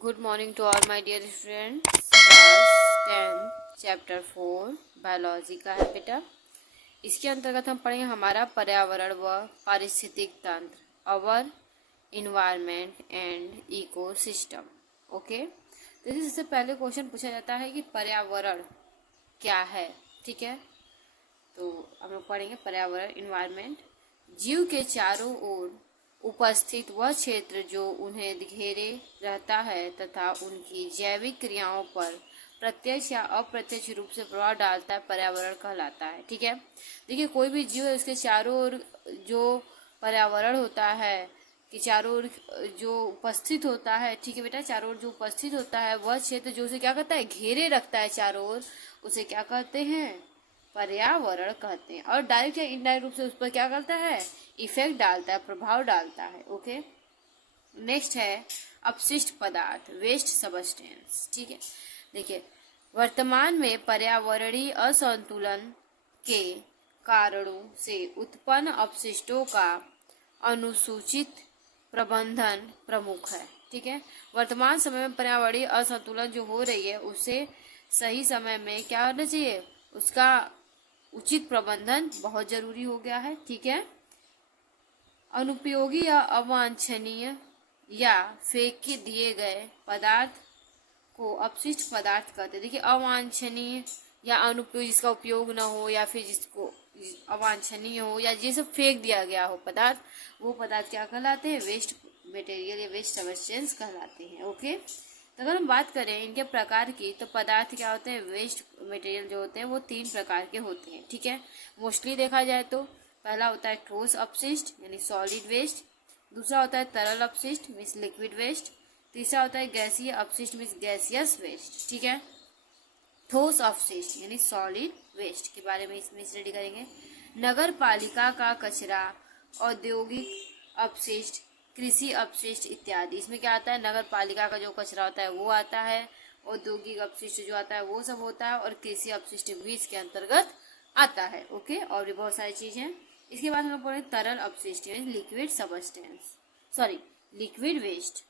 Good morning to all my dear students. Class 10 chapter 4 biology का है बेटा। इसके अंतर्गत हम पढ़ेंगे हमारा पर्यावरण व पारिस्थितिक तंत्र, our environment and ecosystem. Okay, तो इससे पहले क्वेश्चन पूछा जाता है कि पर्यावरण क्या है। ठीक है, तो हम लोग पढ़ेंगे पर्यावरण इन्वायरमेंट, जीव के चारों ओर उपस्थित वह क्षेत्र जो उन्हें घेरे रहता है तथा उनकी जैविक क्रियाओं पर प्रत्यक्ष या अप्रत्यक्ष रूप से प्रभाव डालता है, पर्यावरण कहलाता है। ठीक है, देखिए कोई भी जीव है उसके चारों ओर जो पर्यावरण होता है कि चारों ओर जो उपस्थित होता है, ठीक है बेटा, चारों ओर जो उपस्थित होता है वह क्षेत्र जो उसे क्या करता है, घेरे रखता है चारों ओर, उसे क्या कहते हैं, पर्यावरण कहते हैं। और डायरेक्ट या इनडायरेक्ट रूप से उस पर क्या करता है, इफेक्ट डालता है, प्रभाव डालता है। ओके, नेक्स्ट है अपशिष्ट पदार्थ, वेस्ट सबस्टेंस। ठीक है, देखिए वर्तमान में पर्यावरणीय असंतुलन के कारणों से उत्पन्न अपशिष्टों का अनुसूचित प्रबंधन प्रमुख है। ठीक है, वर्तमान समय में पर्यावरणीय असंतुलन जो हो रही है उससे सही समय में क्या करना चाहिए, उसका उचित प्रबंधन बहुत जरूरी हो गया है। ठीक है, अनुपयोगी या अवांछनीय या फेंक दिए गए पदार्थ को अपशिष्ट पदार्थ कहते हैं। देखिए अवांछनीय या अनुपयोगी, जिसका उपयोग न हो या फिर जिसको अवांछनीय हो या जिसे फेंक दिया गया हो पदार्थ, वो पदार्थ क्या कहलाते हैं, वेस्ट मटेरियल या वेस्ट सबस्टेंस कहलाते हैं। ओके, तो अगर हम बात करें इनके प्रकार की, तो पदार्थ क्या होते हैं, वेस्ट मटेरियल जो होते हैं वो 3 प्रकार के होते हैं। ठीक है, मोस्टली देखा जाए तो पहला होता है ठोस अपशिष्ट यानी सॉलिड वेस्ट, दूसरा होता है तरल अपशिष्ट मीन्स लिक्विड वेस्ट, तीसरा होता है गैसीय अपशिष्ट मीन्स गैसियस वेस्ट। ठीक है, ठोस अपशिष्ट यानी सॉलिड वेस्ट के बारे में इसमें स्टडी करेंगे। नगर पालिका का कचरा, औद्योगिक अपशिष्ट, कृषि अपशिष्ट इत्यादि। इसमें क्या आता है, नगर पालिका का जो कचरा होता है वो आता है, औद्योगिक अपशिष्ट जो आता है वो सब होता है, और कृषि अपशिष्ट भी इसके अंतर्गत आता है। ओके, और भी बहुत सारी चीजें। इसके बाद हम लोग पढ़ेंगे तरल अपशिष्ट यानी liquid substance, sorry liquid waste,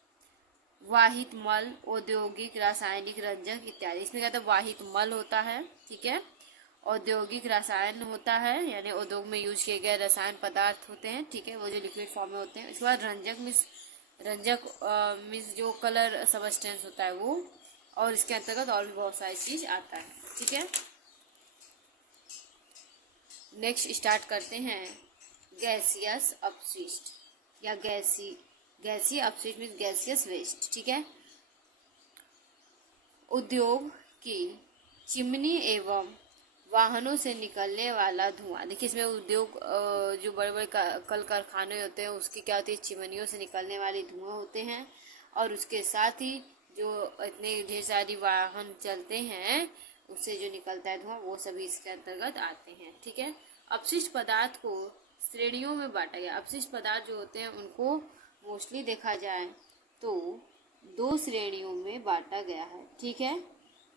वाहित मल, औद्योगिक रासायनिक रंजक इत्यादि। इसमें क्या होता है, वाहित मल होता है, ठीक है, औद्योगिक रसायन होता है यानी उद्योग में यूज किए गए रसायन पदार्थ होते हैं, ठीक है, वो जो लिक्विड फॉर्म में होते हैं। इसके बाद रंजक मीन्स जो कलर सबस्टेंस होता है वो, और इसके अंतर्गत और भी बहुत सारी चीज आता है। ठीक है, नेक्स्ट स्टार्ट करते हैं गैसियस अपशिष्ट या गैसीय अपशिष्ट मीन्स गैसियस वेस्ट। ठीक है, उद्योग की चिमनी एवं वाहनों से निकलने वाला धुआं। देखिए इसमें उद्योग जो बड़े बड़े कल कारखाने होते हैं उसकी क्या होती है, चिमनियों से निकलने वाले धुआं होते हैं, और उसके साथ ही जो इतने ढेर सारी वाहन चलते हैं उससे जो निकलता है धुआं, वो सभी इसके अंतर्गत आते हैं। ठीक है, अपशिष्ट पदार्थ को श्रेणियों में बांटा गया। अपशिष्ट पदार्थ जो होते हैं उनको मोस्टली देखा जाए तो 2 श्रेणियों में बांटा गया है। ठीक है,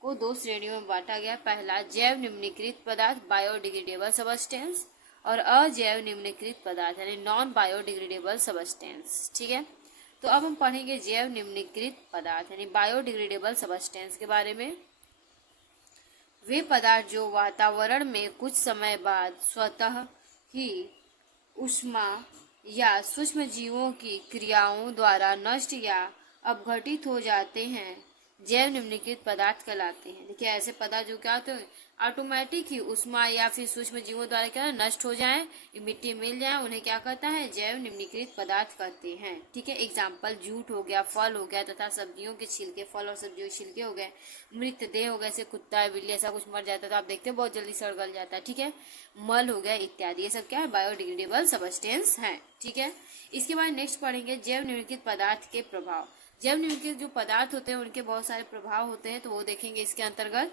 को 2 श्रेणियों में बांटा गया। पहला जैव निम्नीकृत पदार्थ बायोडिग्रेडेबल सबस्टेंस, और अजैव निम्नीकृत पदार्थ यानी नॉन बायोडिग्रेडेबल सबस्टेंस। ठीक है, तो अब हम पढ़ेंगे जैव निम्नीकृत पदार्थ यानी बायोडिग्रेडेबल सबस्टेंस के बारे में। वे पदार्थ जो वातावरण में कुछ समय बाद स्वतः ही ऊष्मा या सूक्ष्म जीवों की क्रियाओं द्वारा नष्ट या अपघटित हो जाते हैं, जैव निम्नीकृत पदार्थ कहलाते हैं। देखिए ऐसे पदार्थ जो क्या होते हैं, ऑटोमेटिक ही ऊष्मा या फिर सूक्ष्म जीवों द्वारा क्या नष्ट हो जाए, मिट्टी मिल जाए, उन्हें क्या कहता है, जैव निम्नीकृत पदार्थ कहते हैं। ठीक है, एग्जाम्पल जूट हो गया, फल हो गया तथा सब्जियों के छिलके, फल और सब्जियों के छिलके हो गए, मृतदेह हो गए, जैसे कुत्ता बिल्ली ऐसा कुछ मर जाता है तो आप देखते हैं बहुत जल्दी सड़ गल जाता है। ठीक है, मल हो गया इत्यादि, ये सब क्या है, बायोडिग्रेडेबल सबस्टेंस है। ठीक है, इसके बाद नेक्स्ट पढ़ेंगे जैव निम्नीकृत पदार्थ के प्रभाव। जैव निम्नीकृत जो पदार्थ होते हैं उनके बहुत सारे प्रभाव होते हैं, तो वो देखेंगे इसके अंतर्गत।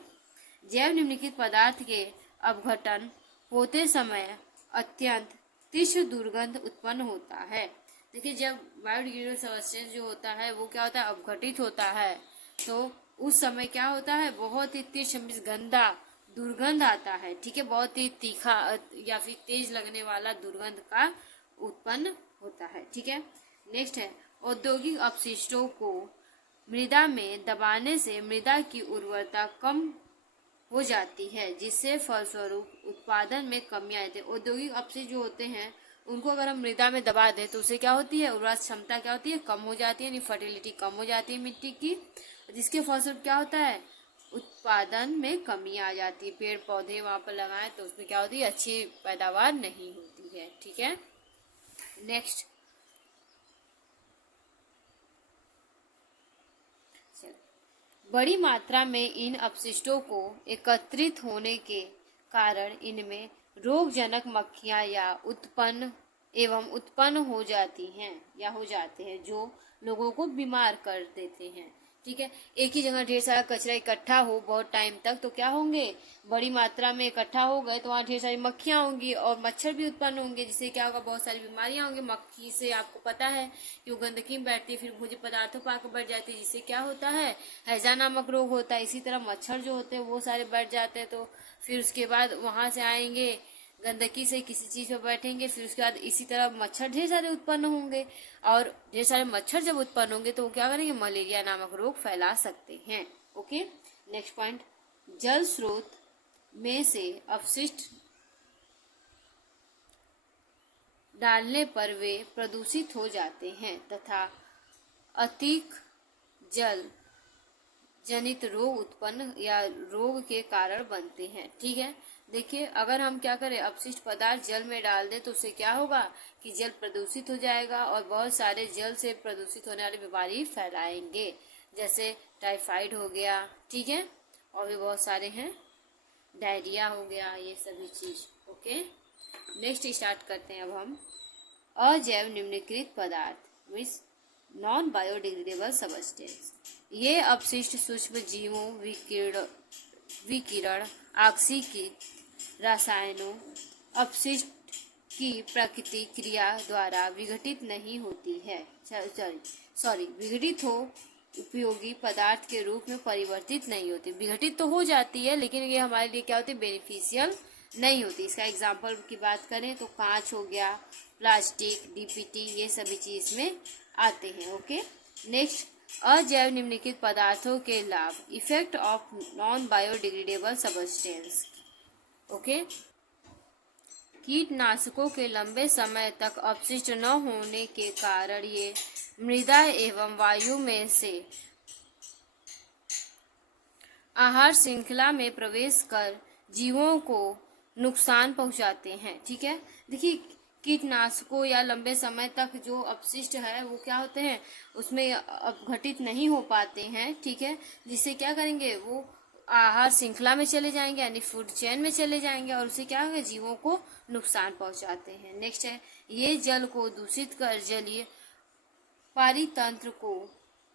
जैव निम्नीकृत पदार्थ के अपघटन होते समय अत्यंत तीव्र दुर्गंध उत्पन्न होता है। देखिए जब बायोडिग्रेडेबल सबस्टेंस जो होता है वो क्या होता है, अपघटित होता है, तो उस समय क्या होता है, बहुत ही तीव्र गंदा दुर्गंध आता है। ठीक है, बहुत ही तीखा या फिर तेज लगने वाला दुर्गंध का उत्पन्न होता है। ठीक है, नेक्स्ट है औद्योगिक अपशिष्टों को मृदा में दबाने से मृदा की उर्वरता कम हो जाती है, जिससे फलस्वरूप उत्पादन में कमी आती है। औद्योगिक अपशिष्ट जो होते हैं उनको अगर हम मृदा में दबा दें तो उससे क्या होती है, उर्वरक क्षमता क्या होती है, कम हो जाती है, यानी फर्टिलिटी कम हो जाती है मिट्टी की, जिसके फलस्वरूप क्या होता है, उत्पादन में कमी आ जाती है। पेड़ पौधे वहां पर लगाएं तो उसमें क्या होती है, अच्छी पैदावार नहीं होती है। ठीक है, नेक्स्ट बड़ी मात्रा में इन अपशिष्टों को एकत्रित होने के कारण इनमें रोगजनक मक्खियां या उत्पन्न हो जाती हैं या हो जाते हैं, जो लोगों को बीमार कर देते हैं। ठीक है, एक ही जगह ढेर सारा कचरा इकट्ठा हो बहुत टाइम तक तो क्या होंगे, बड़ी मात्रा में इकट्ठा हो गए तो वहाँ ढेर सारी मक्खियां होंगी और मच्छर भी उत्पन्न होंगे, जिससे क्या होगा, बहुत सारी बीमारियां होंगी। मक्खी से आपको पता है कि वो गंदगी में बैठती है, फिर भोज्य पदार्थों पर आकर बैठ जाती है, जिससे क्या होता है, हैजा नामक रोग होता है। इसी तरह मच्छर जो होते हैं वो सारे बैठ जाते हैं, तो फिर उसके बाद वहां से आएंगे, गंदगी से किसी चीज पे बैठेंगे, फिर उसके बाद इसी तरह मच्छर ढेर सारे उत्पन्न होंगे, और ढेर सारे मच्छर जब उत्पन्न होंगे तो वो क्या करेंगे, मलेरिया नामक रोग फैला सकते हैं। ओके, नेक्स्ट पॉइंट, जल स्रोत में से अपशिष्ट डालने पर वे प्रदूषित हो जाते हैं तथा अतिक जल जनित रोग उत्पन्न या रोग के कारण बनते हैं। ठीक है, देखिए अगर हम क्या करें, अपशिष्ट पदार्थ जल में डाल दें तो उससे क्या होगा कि जल प्रदूषित हो जाएगा और बहुत सारे जल से प्रदूषित होने वाली बीमारी फैलाएंगे, जैसे टाइफाइड हो गया, ठीक है, और भी बहुत सारे हैं, डायरिया हो गया, ये सभी चीज। ओके, नेक्स्ट स्टार्ट करते हैं अब हम अजैव निम्नीकृत पदार्थ मीन्स नॉन बायोडिग्रेडेबल सबस्टेंस। ये अपशिष्ट सूक्ष्म जीवों, विकिरण, आक्सीय रसायनों, अपशिष्ट की प्राकृतिक क्रिया द्वारा विघटित नहीं होती है, विघटित हो उपयोगी पदार्थ के रूप में परिवर्तित नहीं होती। विघटित तो हो जाती है लेकिन ये हमारे लिए क्या होती है, बेनिफिशियल नहीं होती। इसका एग्जाम्पल की बात करें तो कांच हो गया, प्लास्टिक, डीपीटी, ये सभी चीज में आते हैं। ओके, नेक्स्ट अजैव निम्नलिखित पदार्थों के लाभ, effect of non biodegradable substance. Okay, कीटनाशकों के लंबे समय तक अपशिष्ट न होने के कारण ये मृदा एवं वायु में से आहार श्रृंखला में प्रवेश कर जीवों को नुकसान पहुंचाते हैं। ठीक है, देखिए कीटनाशकों या लंबे समय तक जो अपशिष्ट है वो क्या होते हैं, उसमें अपघटित नहीं हो पाते हैं। ठीक है, जिससे क्या करेंगे, वो आहार श्रृंखला में चले जाएंगे यानी फूड चेन में चले जाएंगे और उससे क्या होगा, जीवों को नुकसान पहुंचाते हैं। नेक्स्ट है, ये जल को दूषित कर जलीय पारितंत्र को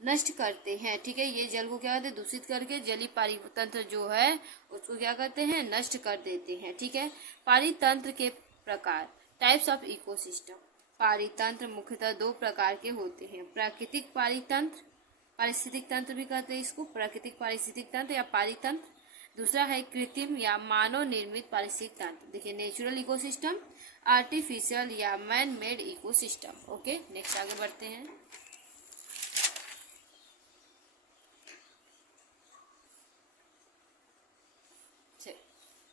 नष्ट करते हैं। ठीक है, ये जल को क्या करते हैं, दूषित करके जलीय पारितंत्र जो है उसको क्या करते हैं, नष्ट कर देते हैं। ठीक है, पारितंत्र के प्रकार, टाइप्स ऑफ इकोसिस्टम। पारितंत्र मुख्यतः दो प्रकार के होते हैं, प्राकृतिक पारितंत्र, पारिस्थितिक तंत्र भी कहते हैं इसको, प्राकृतिक पारिस्थितिक तंत्र या पारितंत्र। दूसरा है कृत्रिम या मानव निर्मित पारिस्थितिक तंत्र। देखिए नेचुरल इकोसिस्टम, आर्टिफिशियल या man made ecosystem. Okay, next आगे बढ़ते हैं।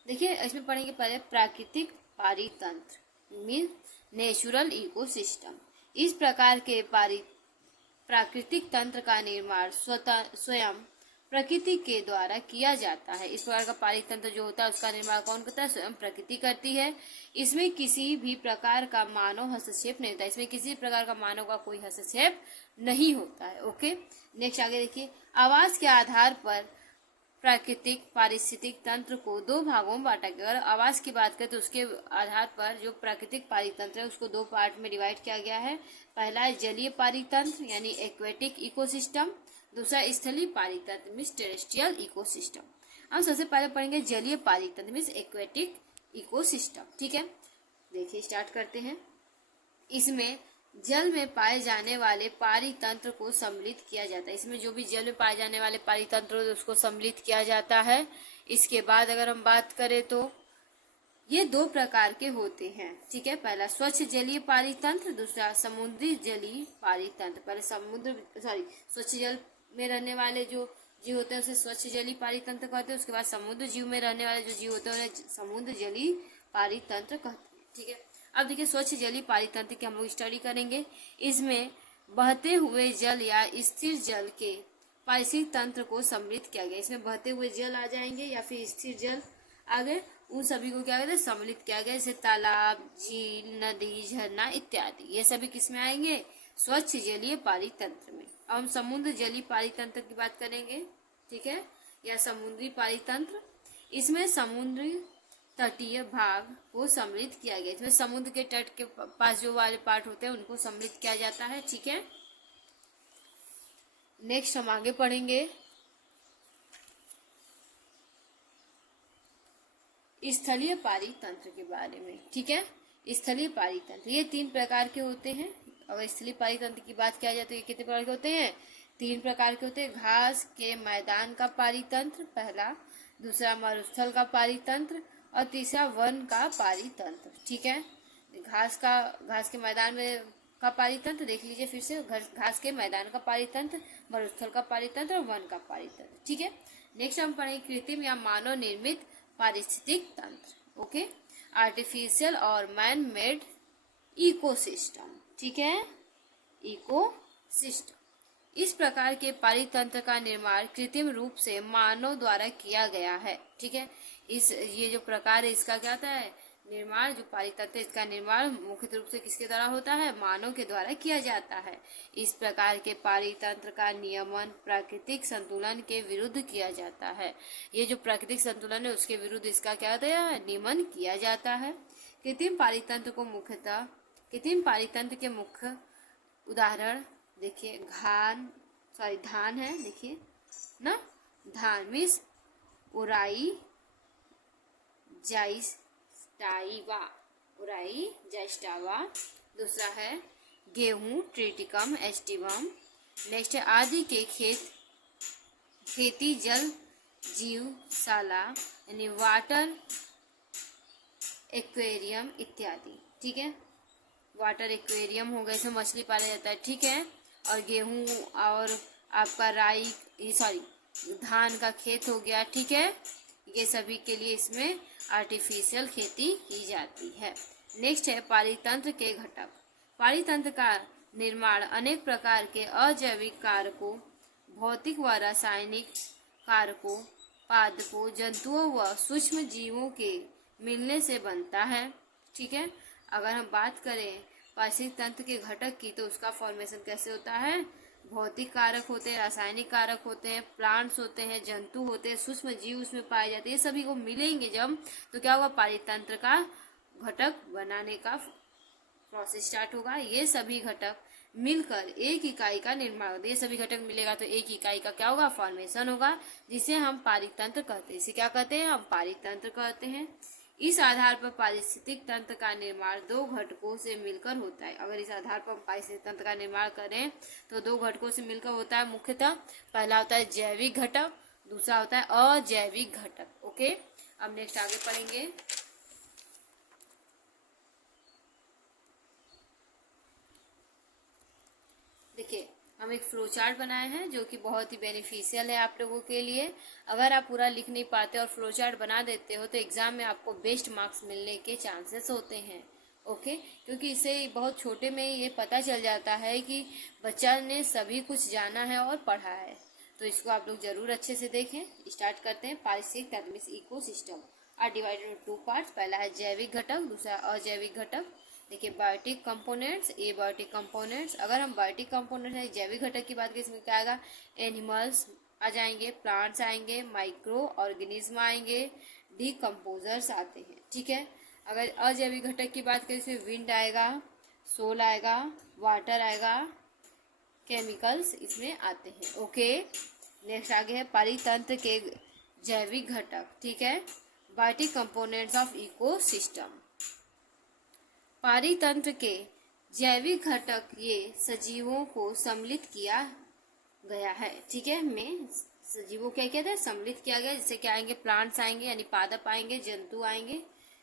देखिए इसमें पढ़ेंगे पहले प्राकृतिक पारितंत्र मीन नेचुरल इकोसिस्टम। इस प्रकार के प्राकृतिक तंत्र का निर्माण स्वयं प्रकृति के द्वारा किया जाता है। इस प्रकार का पारितंत्र जो होता है उसका निर्माण कौन करता है, स्वयं प्रकृति करती है। इसमें किसी भी प्रकार का मानव हस्तक्षेप नहीं होता, इसमें किसी प्रकार का मानव का कोई हस्तक्षेप नहीं होता है। ओके, नेक्स्ट आगे देखिए, आवास के आधार पर प्राकृतिक पारिस्थितिक तंत्र को दो भागों में बांटा गया। अगर आवास की बात करें तो उसके आधार पर जो प्राकृतिक पारितंत्र है उसको दो पार्ट में डिवाइड किया गया है। पहला है जलीय पारितंत्र यानी एक्वेटिक इकोसिस्टम, दूसरा स्थलीय पारितंत्र मीन्स टेरेस्ट्रियल इकोसिस्टम। हम सबसे पहले पढ़ेंगे जलीय पारितंत्र मीन्स एक्वेटिक इकोसिस्टम। ठीक है, देखिए स्टार्ट करते हैं। इसमें जल में पाए जाने वाले पारितंत्र को सम्मिलित किया जाता है। इसमें जो भी जल में पाए जाने वाले पारितंत्र उसको सम्मिलित किया जाता है। इसके बाद अगर हम बात करें तो ये दो प्रकार के होते हैं। ठीक है, पहला स्वच्छ जलीय पारितंत्र, दूसरा समुद्री जलीय पारितंत्र। पहले स्वच्छ जल में रहने वाले जो जीव होते हैं उसे स्वच्छ जलीय पारितंत्र कहते हैं। उसके बाद समुद्र जीव में रहने वाले जो जीव होते हैं उन्हें समुद्र जलीय पारितंत्र कहते हैं। ठीक है, अब देखिए स्वच्छ जलीय पारितंत्र की हम लोग स्टडी करेंगे। इसमें बहते हुए जल या स्थिर जल के पारिस्थितिक तंत्र को सम्मिलित किया गया। इसमें बहते हुए जल आ जाएंगे या फिर स्थिर जल आ गए, उन सभी को क्या कहते हैं, सम्मिलित किया गया। जैसे तालाब, झील, नदी, झरना इत्यादि, ये सभी किसमें आएंगे, स्वच्छ जलीय पारितंत्र में। अब हम समुद्र जलीय पारितंत्र की बात करेंगे। ठीक है, या समुद्री पारितंत्र। इसमें समुद्री तटीय भाग को सम्मिलित किया गया। इसमें समुद्र के तट के पास जो वाले पार्ट होते हैं उनको सम्मिलित किया जाता है। ठीक है, नेक्स्ट हम आगे पढ़ेंगे स्थलीय पारितंत्र के बारे में। ठीक है, स्थलीय पारितंत्र ये 3 प्रकार के होते हैं। अगर स्थलीय पारितंत्र की बात किया जाए तो ये कितने प्रकार के होते हैं, 3 प्रकार के होते हैं। घास के मैदान का पारितंत्र पहला, दूसरा मरुस्थल का पारितंत्र और तीसरा वन का पारितंत्र। ठीक है, घास के मैदान में का पारितंत्र देख लीजिए फिर से, घास के मैदान का पारितंत्र, मरुस्थल का पारितंत्र और वन का पारितंत्र। ठीक है, नेक्स्ट हम पढ़ेंगे कृत्रिम या मानव निर्मित पारिस्थितिक तंत्र। ओके, आर्टिफिशियल और मैन मेड इकोसिस्टम। ठीक है, इकोसिस्टम इस प्रकार के पारितंत्र का निर्माण कृत्रिम रूप से मानव द्वारा किया गया है। ठीक है, ये जो प्रकार है इसका क्या होता है, निर्माण, जो पारितंत्र इसका निर्माण मुख्य रूप से किसके द्वारा होता है, मानव के द्वारा किया जाता है। इस प्रकार के पारितंत्र का नियमन प्राकृतिक संतुलन के विरुद्ध किया जाता है। ये जो प्राकृतिक संतुलन है उसके विरुद्ध इसका क्या होता है, नियमन किया जाता है। कृत्रिम पारितंत्र के मुख्य उदाहरण देखिए, धान है, देखिए ना, धान मीन्स उराई जाइस्टावा। दूसरा है गेहूं, ट्रिटिकम एस्टिवम। नेक्स्ट है आदि के खेती जल जीवशाला यानी वाटर एक्वेरियम इत्यादि। ठीक है, वाटर एक्वेरियम हो गए, इसमें मछली पाला जाता है। ठीक है, और गेहूं और आपका धान का खेत हो गया। ठीक है, ये सभी के लिए इसमें आर्टिफिशियल खेती की जाती है। नेक्स्ट है पारितंत्र के घटक। पारितंत्र का निर्माण अनेक प्रकार के अजैविक कारकों, भौतिक व रासायनिक कारकों, पादपों, जंतुओं व सूक्ष्म जीवों के मिलने से बनता है। ठीक है, अगर हम बात करें पारिस्थितिक तंत्र के घटक की तो उसका फॉर्मेशन कैसे होता है, भौतिक कारक होते हैं, रासायनिक कारक होते हैं, प्लांट्स होते हैं, जंतु होते हैं, सूक्ष्म जीव उसमें पाए जाते हैं। ये सभी को मिलेंगे जब तो क्या होगा, पारितंत्र का घटक बनाने का प्रोसेस स्टार्ट होगा। ये सभी घटक मिलकर एक इकाई का निर्माण होगा। ये सभी घटक मिलेगा तो एक इकाई का क्या होगा, फॉर्मेशन होगा, जिसे हम पारितंत्र कहते हैं। इसे क्या कहते हैं, हम पारितंत्र कहते हैं। इस आधार पर पारिस्थितिक तंत्र का निर्माण 2 घटकों से मिलकर होता है। अगर इस आधार पर हम पारिस्थितिक तंत्र का निर्माण करें तो 2 घटकों से मिलकर होता है। मुख्यतः पहला होता है जैविक घटक, दूसरा होता है अजैविक घटक। ओके, अब नेक्स्ट आगे पढ़ेंगे। देखिए, हम एक फ्लो चार्ट बनाए हैं जो कि बहुत ही बेनिफिशियल है आप लोगों के लिए। अगर आप पूरा लिख नहीं पाते और फ्लो चार्ट बना देते हो तो एग्जाम में आपको बेस्ट मार्क्स मिलने के चांसेस होते हैं। ओके, क्योंकि इससे बहुत छोटे में ये पता चल जाता है कि बच्चा ने सभी कुछ जाना है और पढ़ा है। तो इसको आप लोग जरूर अच्छे से देखें। स्टार्ट करते हैं। पारिस्थितिक तंत्र means ecosystem are divided in 2 parts. पहला है जैविक घटक, दूसरा अजैविक घटक। देखिए, biotic components, abiotic components. अगर हम बायोटिक कंपोनेंट है जैविक घटक की बात करें, इसमें क्या आएगा, एनिमल्स आ जाएंगे, प्लांट्स आएंगे, माइक्रो ऑर्गेनिज्म आएंगे, डिकम्पोजर्स आते हैं। ठीक है, अगर अजैविक घटक की बात करें इसमें विंड आएगा, सोल आएगा, वाटर आएगा, केमिकल्स इसमें आते हैं। ओके, नेक्स्ट आगे है पारितंत्र के जैविक घटक। ठीक है, बायोटिक कंपोनेंट्स ऑफ इकोसिस्टम। पारितंत्र के जैविक घटक ये सजीवों को सम्मिलित किया गया है। ठीक है, में सजीवों क्या कहते हैं, सम्मिलित किया गया। जैसे क्या आएंगे, प्लांट्स आएंगे यानी पादप आएंगे, जंतु आएंगे,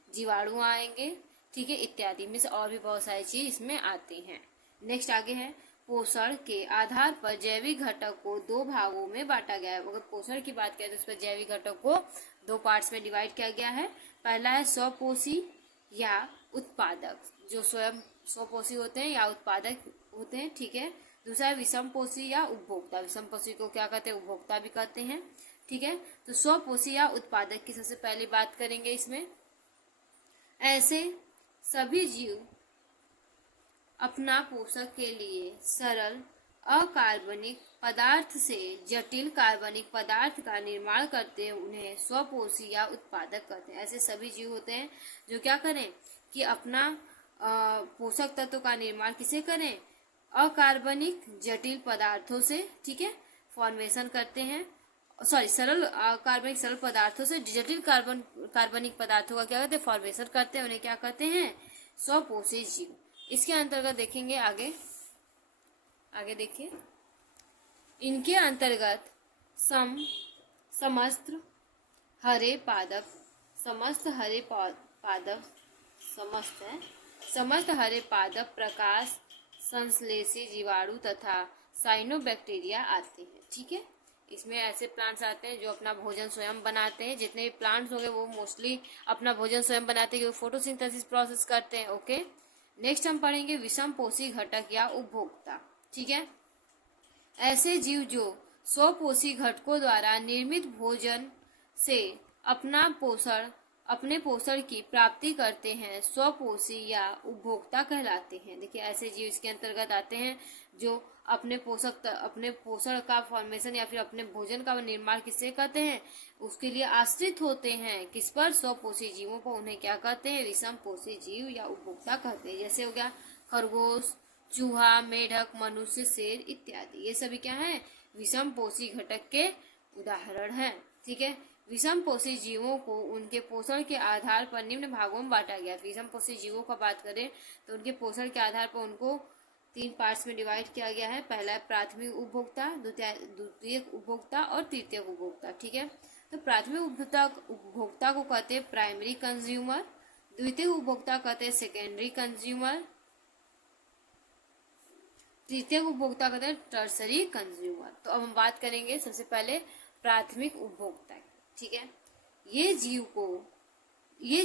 जीवाणु आएंगे, ठीक है, इत्यादि में से और भी बहुत सारी चीज इसमें आती हैं। नेक्स्ट आगे है पोषण के आधार पर जैविक घटक को दो भागों में बांटा गया है। अगर पोषण की बात करें तो उस पर जैविक घटक को दो पार्ट्स में डिवाइड किया गया है। पहला है स्वपोषी या उत्पादक, जो स्वयं स्वपोषी होते हैं या उत्पादक होते हैं, ठीक है। दूसरा है विषमपोषी या उपभोक्ता। विषमपोषी को क्या कहते हैं, उपभोक्ता भी कहते हैं, ठीक है। तो स्वपोषी या उत्पादक की सबसे पहले बात करेंगे। इसमें ऐसे सभी जीव अपना पोषण के लिए सरल अकार्बनिक पदार्थ से जटिल कार्बनिक पदार्थ का निर्माण करते हैं, उन्हें स्वपोषी या उत्पादक कहते हैं। ऐसे सभी जीव होते हैं जो क्या करें कि अपना पोषक तत्व का निर्माण किसे करें, अकार्बनिक जटिल पदार्थों से, ठीक है, फॉर्मेशन करते हैं। सरल कार्बनिक सरल पदार्थों से जटिल कार्बनिक पदार्थों का क्या कहते हैं, फॉर्मेशन करते हैं, उन्हें क्या कहते हैं, स्वपोषी जीव। इसके अंतर्गत देखेंगे आगे देखिए, इनके अंतर्गत समस्त हरे पादप प्रकाश संश्लेषी जीवाणु तथा साइनोबैक्टीरिया आते हैं, ठीक है। इसमें ऐसे प्लांट्स आते हैं जो अपना भोजन स्वयं बनाते हैं। जितने भी प्लांट्स होंगे वो मोस्टली अपना भोजन स्वयं बनाते हैं, क्योंकि फोटोसिंथेसिस प्रोसेस करते हैं, ओके। नेक्स्ट हम पढ़ेंगे विषमपोषी घटक या उपभोक्ता, ठीक है। ऐसे जीव जो स्वपोषी घटकों द्वारा निर्मित भोजन से अपने पोषण की प्राप्ति करते हैं, स्वपोषी या उपभोक्ता कहलाते हैं। देखिए ऐसे जीव इसके अंतर्गत आते हैं जो अपने पोषण का फॉर्मेशन या फिर अपने भोजन का निर्माण किससे करते हैं, उसके लिए आश्रित होते हैं, किस पर, स्वपोषी जीवों पर। उन्हें क्या कहते हैं, विषमपोषी जीव या उपभोक्ता कहते हैं। जैसे हो गया खरगोश, चूहा, मेढक, मनुष्य, शेर इत्यादि, ये सभी क्या है, विषमपोषी घटक के उदाहरण हैं, ठीक है। विषमपोषी जीवों को उनके पोषण के आधार पर निम्न भागों में बांटा गया। विषमपोषी जीवों का बात करें तो उनके पोषण के आधार पर उनको 3 पार्ट्स में डिवाइड किया गया है। पहला है प्राथमिक उपभोक्ता, द्वितीयक उपभोक्ता और तृतीयक उपभोक्ता, ठीक है। तो प्राथमिक उपभोक्ता को कहते हैं प्राइमरी कंज्यूमर, द्वितीयक उपभोक्ता कहते हैं सेकेंडरी कंज्यूमर, तृतीयक उपभोक्ता कहते हैं टर्सरी कंज्यूमर। तो अब हम बात करेंगे सबसे पहले प्राथमिक उपभोक्ता, ठीक है। ये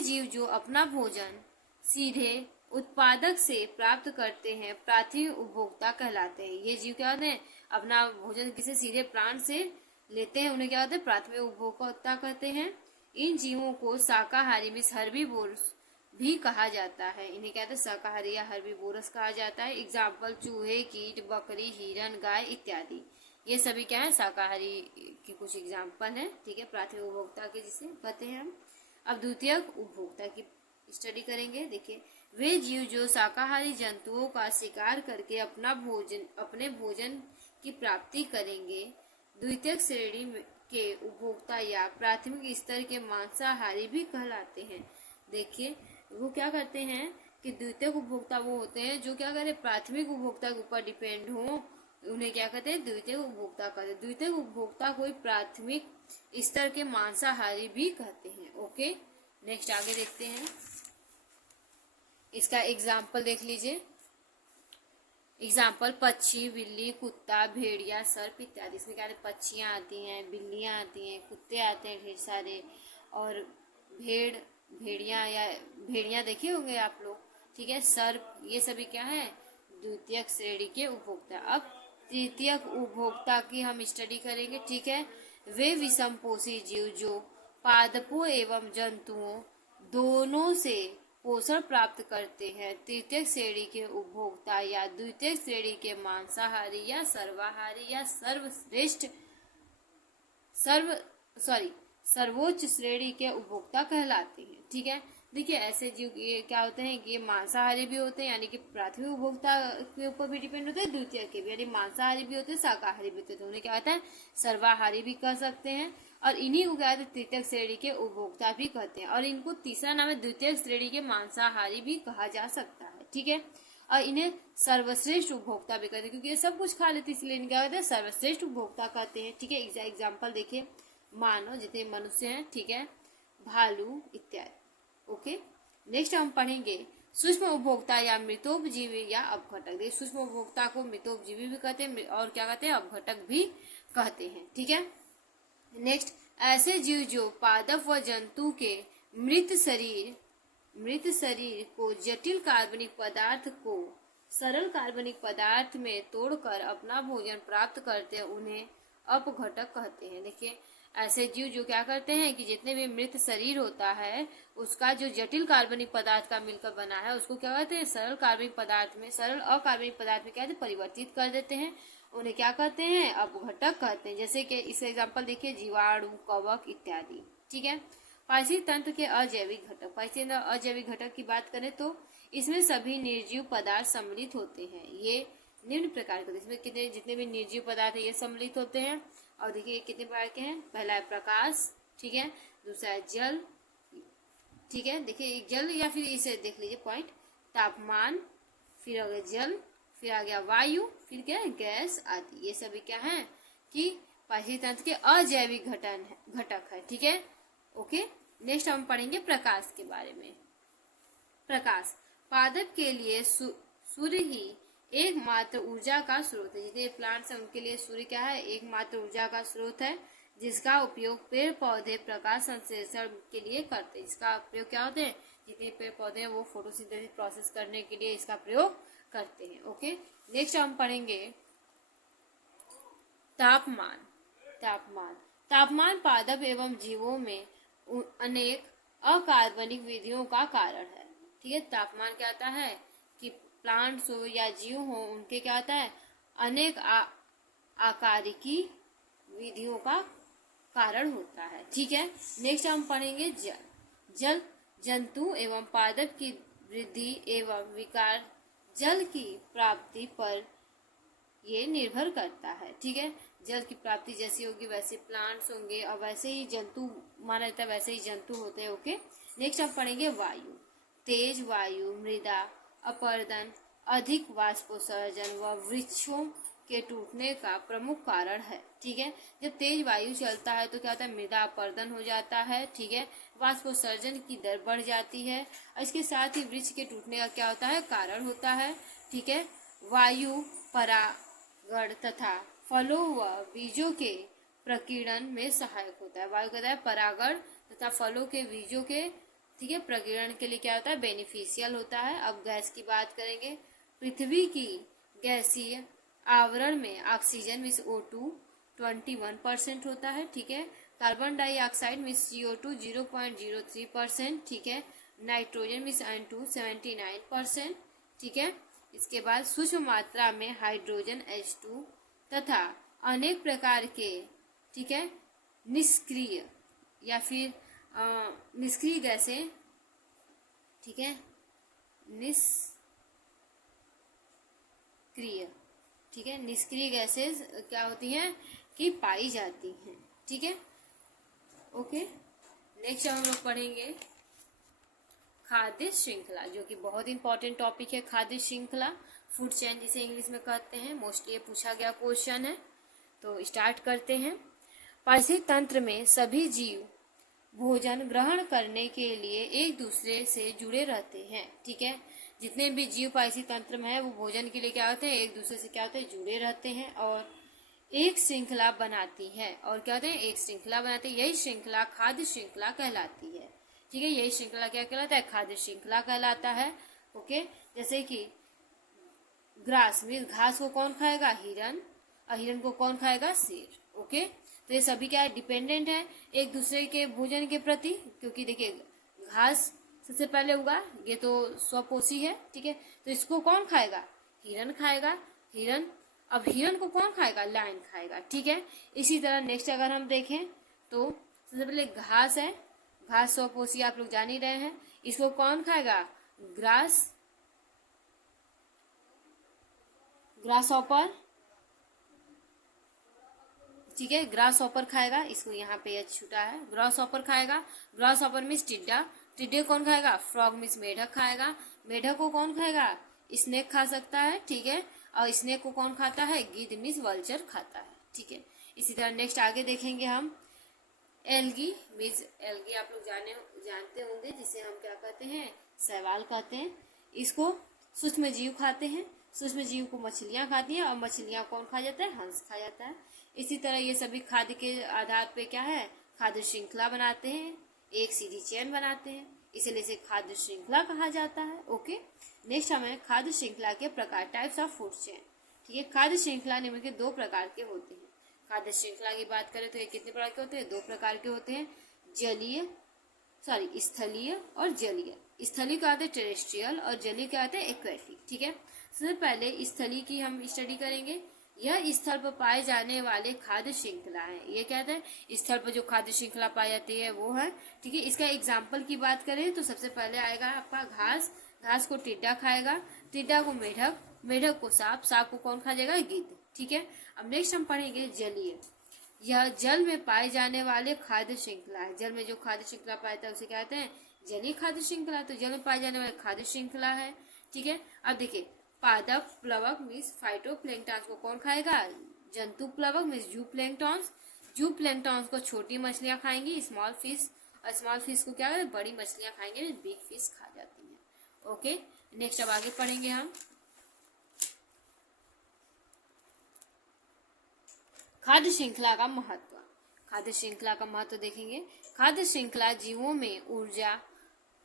जीव जो अपना भोजन सीधे उत्पादक से प्राप्त करते हैं, प्राथमिक उपभोक्ता कहलाते हैं। ये जीव क्या होते हैं, अपना भोजन किसी सीधे प्राण से लेते हैं, उन्हें क्या होते हैं, प्राथमिक उपभोक्ता कहते हैं। इन जीवों को शाकाहारी में हर्बीवोरस भी कहा जाता है। इन्हें कहते हैं शाकाहारी या हर्बीवोरस कहा जाता है। एग्जाम्पल चूहे, कीट, बकरी, हिरन, गाय इत्यादि, ये सभी क्या है, शाकाहारी के कुछ एग्जाम्पल हैं, ठीक है, प्राथमिक उपभोक्ता के जिसे कहते हैं हम। अब द्वितीयक उपभोक्ता की स्टडी करेंगे। देखिए वे जीव जो शाकाहारी जंतुओं का शिकार करके अपने भोजन की प्राप्ति करेंगे, द्वितीयक श्रेणी के उपभोक्ता या प्राथमिक स्तर के मांसाहारी भी कहलाते हैं। देखिए वो क्या करते हैं कि द्वितीयक उपभोक्ता वो होते हैं जो क्या करें, प्राथमिक उपभोक्ता के ऊपर डिपेंड हो, उन्हें क्या कहते हैं, द्वितीयक उपभोक्ता कहते हैं। द्वितीयक उपभोक्ता को प्राथमिक स्तर के मांसाहारी भी कहते हैं, ओके। नेक्स्ट आगे देखते हैं, इसका एग्जाम्पल देख लीजिए। एग्जाम्पल पक्षी, बिल्ली, कुत्ता, भेड़िया, सर्प इत्यादि। इसमें क्या है, पक्षियाँ आती हैं, बिल्लियाँ आती हैं, कुत्ते आते हैं ढेर सारे, और भेड़िया देखे होंगे आप लोग, ठीक है, सर्प, ये सभी क्या है, द्वितीयक श्रेणी के उपभोक्ता। अब तृतीयक उपभोक्ता की हम स्टडी करेंगे, ठीक है। वे विषमपोषी जीव जो पादपों एवं जंतुओं दोनों से पोषण प्राप्त करते हैं, तृतीयक श्रेणी के उपभोक्ता या द्वितीयक श्रेणी के मांसाहारी या सर्वाहारी या सर्वोच्च श्रेणी के उपभोक्ता कहलाते हैं, ठीक है। देखिए ऐसे जीव ये क्या होते हैं कि ये मांसाहारी भी होते हैं, यानी कि प्राथमिक उपभोक्ता के ऊपर भी डिपेंड होते हैं, द्वितीय के भी, यानी मांसाहारी भी होते हैं, शाकाहारी भी होते हैं, तो उन्हें क्या होता है, सर्वाहारी भी कह सकते हैं। और इन्हीं को क्या है, तृतीयक श्रेणी के उपभोक्ता भी कहते हैं। और इनको तीसरा नाम है द्वितीयक श्रेणी के मांसाहारी भी कहा जा सकता है, ठीक है। और इन्हें सर्वश्रेष्ठ उपभोक्ता भी कहते हैं, क्योंकि ये सब कुछ खा लेते हैं, इसलिए इन्हें क्या कहते हैं, सर्वश्रेष्ठ उपभोक्ता कहते हैं, ठीक है। एग्जाम्पल देखिए, मानव जितने मनुष्य हैं, ठीक है, भालू इत्यादि, ओके। नेक्स्ट हम पढ़ेंगे सूक्ष्म उपभोक्ता या मृतोपजीवी या अपघटक। देखिए सूक्ष्म उपभोक्ता को मृतोपजीवी भी कहते हैं और क्या कहते हैं, अपघटक भी कहते हैं। ठीक है, नेक्स्ट, ऐसे जीव जो पादप व जंतु के मृत शरीर को जटिल कार्बनिक पदार्थ को सरल कार्बनिक पदार्थ में तोड़कर अपना भोजन प्राप्त करते हैं, उन्हें अपघटक कहते हैं। देखिए ऐसे जीव जो क्या करते हैं कि जितने भी मृत शरीर होता है उसका जो जटिल कार्बनिक पदार्थ का मिलकर बना है उसको क्या कहते हैं, सरल अकार्बनिक पदार्थ में क्या परिवर्तित कर देते हैं, उन्हें क्या कहते हैं, अपघटक कहते हैं। जैसे कि इस एग्जांपल देखिए, जीवाणु, कवक इत्यादि। ठीक है, पारिस्थितिक तंत्र के अजैविक घटक। पारिस्थितिक तंत्र अजैविक घटक की बात करें तो इसमें सभी निर्जीव पदार्थ सम्मिलित होते हैं। ये निम्न प्रकार के, इसमें कितने जितने भी निर्जीव पदार्थ है ये सम्मिलित होते हैं। और देखिए कितने प्रकार के हैं, पहला है प्रकाश, ठीक है, दूसरा है जल, ठीक है, देखिए जल या फिर इसे देख लीजिए पॉइंट, तापमान, फिर आ गया जल, फिर आ गया वायु, फिर क्या है, गैस आदि। ये सभी क्या है कि पारिस्थितिक तंत्र के अजैविक घटक है। ठीक है, ओके। नेक्स्ट हम पढ़ेंगे प्रकाश के बारे में। प्रकाश पादप के लिए सूर्य ही एकमात्र ऊर्जा का स्रोत है। जितने प्लांट्स हैं उनके लिए सूर्य क्या है, एकमात्र ऊर्जा का स्रोत है, जिसका उपयोग पेड़ पौधे प्रकाश संश्लेषण के लिए करते हैं। इसका प्रयोग क्या होते हैं, जितने पेड़ पौधे हैं वो फोटोसिंथेसिस प्रोसेस करने के लिए इसका प्रयोग करते हैं। ओके, नेक्स्ट हम पढ़ेंगे तापमान। तापमान पादप एवं जीवों में अनेक अकार्बनिक विधियों का कारण है। ठीक है, तापमान क्या आता है कि प्लांट्स हो या जीव हो उनके क्या आता है, अनेक आकारिकी विधियों का कारण होता है। ठीक है, नेक्स्ट हम पढ़ेंगे जल जंतु एवं पादप की वृद्धि एवं विकार जल की प्राप्ति पर ये निर्भर करता है। ठीक है, जल की प्राप्ति जैसी होगी वैसे प्लांट्स होंगे और वैसे ही जंतु माना जाता है, वैसे ही जंतु होते हैं। ओके, नेक्स्ट हम पढ़ेंगे वायु। तेज वायु मृदा अपरदन, अधिक वाष्पोत्सर्जन व वृक्षों के टूटने का प्रमुख कारण है। ठीक है, जब तेज वायु चलता है तो क्या होता है, मृदा अपरदन हो जाता है। ठीक है, वाष्पोत्सर्जन की दर बढ़ जाती है और इसके साथ ही वृक्ष के टूटने का क्या होता है, कारण होता है। ठीक है, वायु परागण तथा फलों व बीजों के प्रकीर्णन में सहायक होता है। वायु कहता है परागण तथा फलों के बीजों के, ठीक है, प्रकीर्णन के लिए क्या होता है, बेनिफिशियल होता है। अब गैस की बात करेंगे। पृथ्वी की गैसीय आवरण में ऑक्सीजन मीन्स O2 21% होता है। ठीक है, कार्बन डाइऑक्साइड मीन्स CO2 0.03%। ठीक है, नाइट्रोजन मीन्स N2 79%। ठीक है, इसके बाद सूक्ष्म मात्रा में हाइड्रोजन H2 तथा अनेक प्रकार के, ठीक है, निष्क्रिय या फिर निष्क्रिय गैसें, ठीक है, निष्क्रिय गैसेस क्या होती हैं कि पाई जाती हैं। ठीक है, ओके। नेक्स्ट हम लोग पढ़ेंगे खाद्य श्रृंखला, जो कि बहुत इंपॉर्टेंट टॉपिक है। खाद्य श्रृंखला, फूड चेन जिसे इंग्लिश में कहते हैं, मोस्टली ये पूछा गया क्वेश्चन है। तो स्टार्ट करते हैं। पारिस्थितिक तंत्र में सभी जीव भोजन ग्रहण करने के लिए एक दूसरे से जुड़े रहते हैं। ठीक है, जितने भी जीव पारिस्थितिक तंत्र में है वो भोजन के लिए क्या होते हैं, एक दूसरे से क्या होते हैं, जुड़े रहते हैं और एक श्रृंखला बनाती है। और क्या होते हैं, एक श्रृंखला बनाती है। यही श्रृंखला खाद्य श्रृंखला कहलाती है। ठीक है, यही श्रृंखला क्या कहलाता है, खाद्य श्रृंखला कहलाता है। ओके, जैसे कि ग्रास मीन घास को कौन खाएगा, हिरन, और हिरन को कौन खाएगा, शेर। ओके, तो ये सभी क्या डिपेंडेंट है एक दूसरे के भोजन के प्रति, क्योंकि देखिए घास सबसे पहले उगा, ये तो स्वपोषी है। ठीक है, तो इसको कौन खाएगा, हिरन खाएगा। हिरन, अब हिरन को कौन खाएगा, लायन खाएगा। ठीक है, इसी तरह नेक्स्ट अगर हम देखें तो सबसे पहले घास है, घास स्वपोषी आप लोग जान ही रहे हैं। इसको कौन खाएगा, ग्रास हॉपर। ठीक है, ग्रास हॉपर खाएगा, इसको यहाँ पे एच छूटा है, ग्रास हॉपर खाएगा। ग्रास हॉपर मीन्स टिड्डा, टिड्डे कौन खाएगा, फ्रॉग मीन्स मेढक खाएगा। मेढक को कौन खाएगा, स्नेक खा सकता है। ठीक है, और स्नेक को कौन खाता है, गिद्ध मीन्स वल्चर खाता है। ठीक है, इसी तरह नेक्स्ट आगे देखेंगे हम एल्गी मीन्स, एल्गी आप लोग जानते होंगे, जिसे हम क्या कहते हैं, शैवाल कहते हैं। इसको सूक्ष्म जीव खाते हैं, सूक्ष्म जीव को मछलियां खाती हैं, और मछलियां कौन खा जाता है, हंस खा जाता है। इसी तरह ये सभी खाद्य के आधार पे क्या है, खाद्य श्रृंखला बनाते हैं, एक सीधी चेन बनाते हैं, इसलिए इसे खाद्य श्रृंखला कहा जाता है। ओके, नेक्स्ट हमें खाद्य श्रृंखला के प्रकार, टाइप्स ऑफ फूड चेन। ठीक है, खाद्य श्रृंखला निम्नलिखित 2 प्रकार के होते हैं। खाद्य श्रृंखला की बात करें तो ये कितने प्रकार के होते हैं, 2 प्रकार के होते हैं, स्थलीय और जलीय। स्थलीय क्या होते हैं, टेरेस्ट्रियल, और जलीय क्या होते हैं, एक्वेटिक। ठीक है, सबसे पहले स्थलीय की हम स्टडी करेंगे। यह स्थल पर पाए जाने वाले खाद्य श्रृंखला है। ये क्या है, स्थल पर जो खाद्य श्रृंखला पाई जाती है वो है। ठीक है, इसका एग्जाम्पल की बात करें तो सबसे पहले आएगा आपका घास। घास को टिड्डा खाएगा, टिड्डा को मेढक, मेढक को सांप, सांप को कौन खा जाएगा, गिद्ध। ठीक है, अब नेक्स्ट हम पढ़ेंगे जलीय। यह जल में पाए जाने वाले खाद्य श्रृंखला है। जल में जो खाद्य श्रृंखला पाया जाता है उसे कहते हैं जलीय खाद्य श्रृंखला। तो जल में पाए जाने वाले खाद्य श्रृंखला है। ठीक है, अब देखिए, पादप प्लवक मीन्स फाइटोप्लैंक्टन्स को कौन खाएगा, जंतु प्लवक मीन्स जू प्लैंक्टन्स। जू प्लैंक्टन्स को छोटी मछलियां खाएंगी, स्मॉल फिश, और स्मॉल फिश को क्या करें, बड़ी मछलियां खाएंगे, बिग फिश खा जाती हैं। ओके, नेक्स्ट अब आगे पढ़ेंगे हम खाद्य श्रृंखला का महत्व। खाद्य श्रृंखला का महत्व देखेंगे। खाद्य श्रृंखला जीवों में ऊर्जा,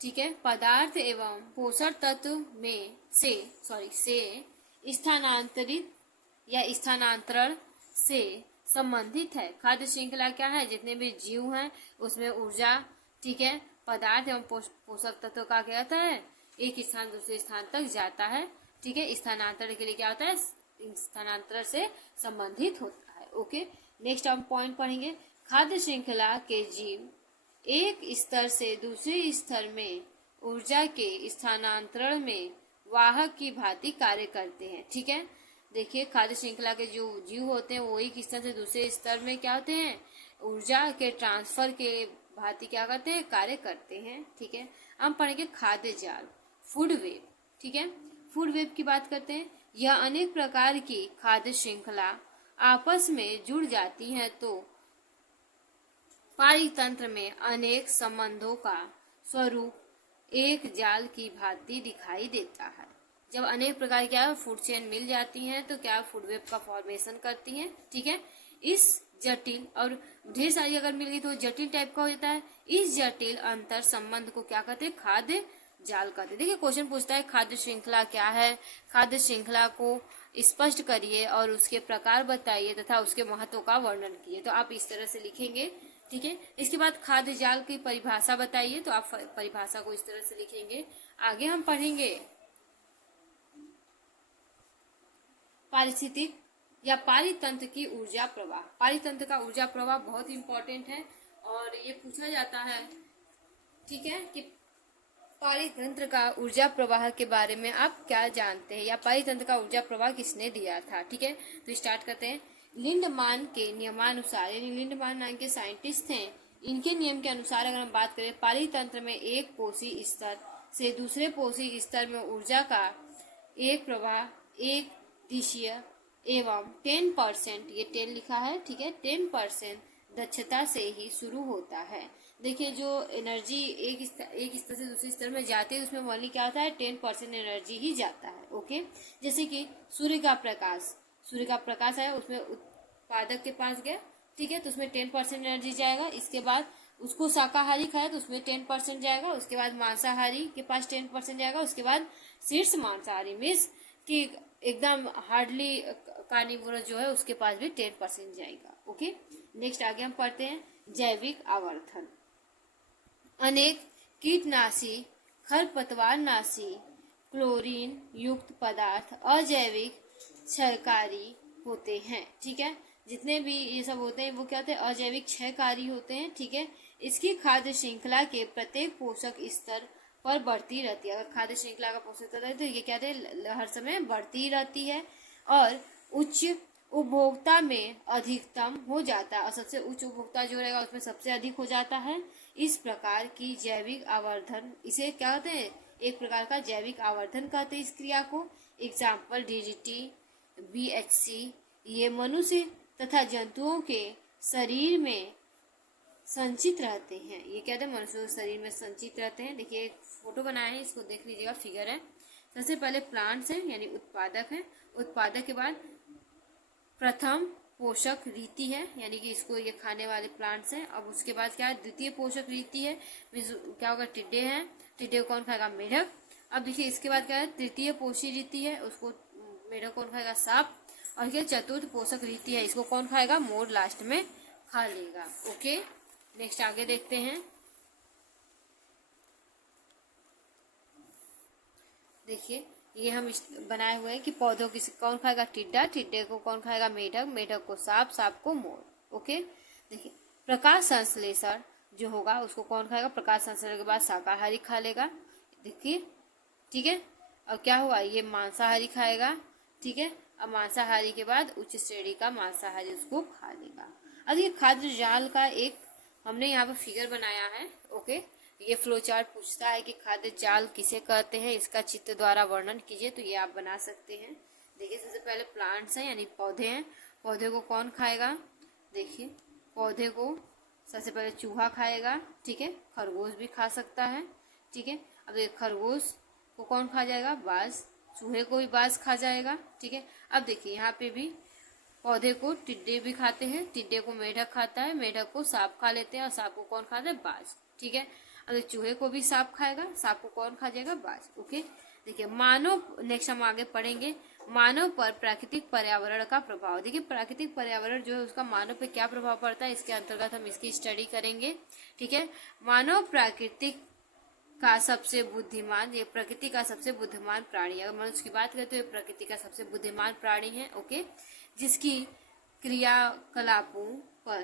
ठीक है, पदार्थ एवं पोषक तत्व में से स्थानांतरित या स्थानांतरण से संबंधित है। खाद्य श्रृंखला क्या है, जितने भी जीव हैं उसमें ऊर्जा, ठीक है, पदार्थ एवं पोषक तत्व का क्या होता है, एक स्थान दूसरे स्थान तक जाता है। ठीक है, स्थानांतरण के लिए क्या होता है, स्थानांतरण से संबंधित होता है। ओके, नेक्स्ट हम पॉइंट पढ़ेंगे। खाद्य श्रृंखला के जीव एक स्तर से दूसरे स्तर में ऊर्जा के स्थानांतरण में वाहक की भांति कार्य करते हैं। ठीक है, देखिए, खाद्य श्रृंखला के जो जीव होते हैं वो एक स्तर से दूसरे स्तर में क्या होते हैं, ऊर्जा के ट्रांसफर के भांति क्या करते हैं, कार्य करते हैं। ठीक है, हम पढ़ेंगे खाद्य जाल, फूड वेब। ठीक है, फूड वेब की बात करते हैं। यह अनेक प्रकार की खाद्य श्रृंखला आपस में जुड़ जाती हैं तो पारितंत्र में अनेक संबंधों का स्वरूप एक जाल की भांति दिखाई देता है। जब अनेक प्रकार क्या फूड चेन मिल जाती हैं तो क्या फूड वेब का फॉर्मेशन करती हैं। ठीक है, इस जटिल और ढेर सारी अगर मिल गई तो जटिल टाइप का हो जाता है। इस जटिल अंतर संबंध को क्या कहते हैं, खाद्य जाल कहते हैं। देखिए, क्वेश्चन पूछता है खाद्य श्रृंखला क्या है, खाद्य श्रृंखला को स्पष्ट करिए और उसके प्रकार बताइए तथा उसके महत्व का वर्णन कीजिए। तो आप इस तरह से लिखेंगे। ठीक है, इसके बाद खाद्य जाल की परिभाषा बताइए, तो आप परिभाषा को इस तरह से लिखेंगे। आगे हम पढ़ेंगे पारिस्थितिक या पारितंत्र की ऊर्जा प्रवाह। पारितंत्र का ऊर्जा प्रवाह बहुत इंपॉर्टेंट है और ये पूछा जाता है। ठीक है, कि पारितंत्र का ऊर्जा प्रवाह के बारे में आप क्या जानते हैं, या पारितंत्र का ऊर्जा प्रवाह किसने दिया था। ठीक है, तो स्टार्ट करते हैं। लिंडमान के नियमानुसार, यानी लिंडमान नाम के साइंटिस्ट हैं, इनके नियम के अनुसार अगर हम बात करें, पारितंत्र में एक पोषी स्तर से दूसरे पोषी स्तर में ऊर्जा का एक प्रवाह एक दिशीय एवं 10%, ये 10 लिखा है, ठीक है, 10% दक्षता से ही शुरू होता है। देखिए, जो एनर्जी एक स्तर से दूसरे स्तर में जाते हैं उसमें ओनली क्या होता है, 10% एनर्जी ही जाता है। ओके, जैसे कि सूर्य का प्रकाश है, उसमें उत्पादक के पास गया, ठीक है, तो उसमें 10% एनर्जी जाएगा। इसके बाद उसको शाकाहारी खाया तो उसमें 10% जाएगा। उसके बाद मांसाहारी के पास 10% जाएगा। उसके बाद शीर्ष मांसाहारी मीन्स कि एकदम हार्डली कार्निवोरस जो है उसके पास भी 10% जाएगा। ओके, नेक्स्ट आगे हम पढ़ते हैं जैविक आवर्धन। अनेक कीटनाशी, खरपतवारनाशी, क्लोरीन युक्त पदार्थ अजैविक क्षयकारी होते हैं। ठीक है, जितने भी ये सब होते हैं वो क्या होते हैं, अजैविक क्षयकारी होते हैं। ठीक है, इसकी खाद्य श्रृंखला के प्रत्येक पोषक स्तर पर बढ़ती रहती है। अगर खाद्य श्रृंखला का पोषक स्तर है तो ये क्या है, हर समय बढ़ती रहती है और उच्च उपभोक्ता में अधिकतम हो जाता है, और सबसे उच्च उपभोक्ता जो रहेगा उसमें सबसे अधिक हो जाता है। इस प्रकार की जैविक आवर्धन, इसे क्या कहते हैं, एक प्रकार का जैविक आवर्धन कहते हैं इस क्रिया को। एग्जाम्पल DDT, BHC, ये मनुष्य तथा जंतुओं के शरीर में संचित रहते हैं। ये क्या है, मनुष्य के शरीर में संचित रहते हैं। देखिए, एक फोटो बनाया है, इसको देख लीजिएगा, फिगर है। सबसे पहले प्लांट्स है यानी उत्पादक है, उत्पादक के बाद प्रथम पोषक रीति है यानी कि इसको ये खाने वाले प्लांट्स हैं। अब उसके बाद क्या है, द्वितीय पोषक रीति है, क्या होगा, टिड्डे हैं, टिड्डे को कौन खाएगा, मेढक। अब देखिए इसके बाद क्या है, तृतीय पोषी रीति है, उसको मेढक कौन खाएगा, सांप। और ये चतुर्थ पोषक रीति है, इसको कौन खाएगा, मोर लास्ट में खा लेगा। ओके, नेक्स्ट आगे देखते हैं। देखिए ये हम बनाए हुए हैं कि पौधों की कौन खाएगा, टिड्डा, टिड्डे को कौन खाएगा, मेढक, मेढक को सांप, सांप को मोर। ओके, देखिए प्रकाश संश्लेषण जो होगा उसको कौन खाएगा, प्रकाश संश्लेषण के बाद शाकाहारी खा लेगा। देखिए ठीक है, और क्या हुआ, ये मांसाहारी खाएगा। ठीक है, अब मांसाहारी के बाद उच्च श्रेणी का मांसाहारी उसको खा लेगा। अब ये खाद्य जाल का एक हमने यहाँ पे फिगर बनाया है। ओके, ये फ्लो चार्ट पूछता है कि खाद्य जाल किसे कहते हैं, इसका चित्र द्वारा वर्णन कीजिए, तो ये आप बना सकते हैं। देखिए सबसे पहले प्लांट्स हैं यानी पौधे हैं, पौधे को कौन खाएगा, देखिए पौधे को सबसे पहले चूहा खाएगा। ठीक है, खरगोश भी खा सकता है। ठीक है, अब देखिए खरगोश को कौन खा जाएगा, बाज, चूहे को भी बाज खा जाएगा। ठीक है, अब देखिए यहाँ पे भी पौधे को टिड्डे भी खाते हैं, टिड्डे को मेढक खाता है, मेढक को सांप खा लेते हैं और सांप को कौन खाता है, बाज। ठीक है, अगर चूहे को भी सांप खाएगा, सांप को कौन खा जाएगा, बाज। ओके, देखिए मानव, नेक्स्ट हम आगे पढ़ेंगे मानव पर प्राकृतिक पर्यावरण का प्रभाव। देखिए प्राकृतिक पर्यावरण जो है उसका मानव पे क्या प्रभाव पड़ता है, इसके अंतर्गत हम इसकी स्टडी करेंगे। ठीक है, मानव प्रकृति का सबसे बुद्धिमान, ये प्रकृति का सबसे बुद्धिमान प्राणी, अगर मनुष्य की बात करते हैं प्रकृति का सबसे बुद्धिमान प्राणी है। ओके, जिसकी क्रियाकलापों पर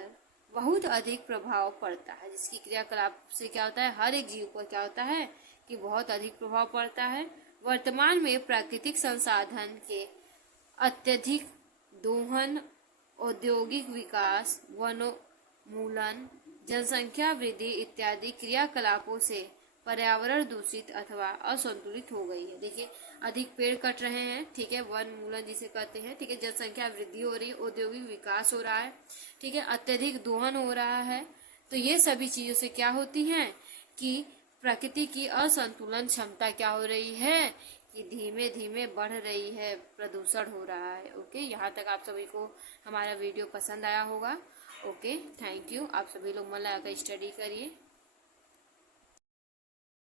बहुत अधिक प्रभाव पड़ता है, जिसकी क्रियाकलाप से क्या होता है, हर एक जीव पर क्या होता है कि बहुत अधिक प्रभाव पड़ता है। वर्तमान में प्राकृतिक संसाधन के अत्यधिक दोहन, औद्योगिक विकास, वनोन्मूलन, जनसंख्या वृद्धि इत्यादि क्रियाकलापों से पर्यावरण दूषित अथवा असंतुलित हो गई है। देखिए अधिक पेड़ कट रहे हैं, ठीक है, वन मूलन जिसे कहते हैं। ठीक है, जनसंख्या वृद्धि हो रही है, औद्योगिक विकास हो रहा है। ठीक है, अत्यधिक दोहन हो रहा है। तो ये सभी चीजों से क्या होती है कि प्रकृति की असंतुलन क्षमता क्या हो रही है कि धीमे धीमे बढ़ रही है, प्रदूषण हो रहा है। ओके, यहाँ तक आप सभी को हमारा वीडियो पसंद आया होगा। Okay, thank you. आप सभी लोग मन लगाकर स्टडी करिए।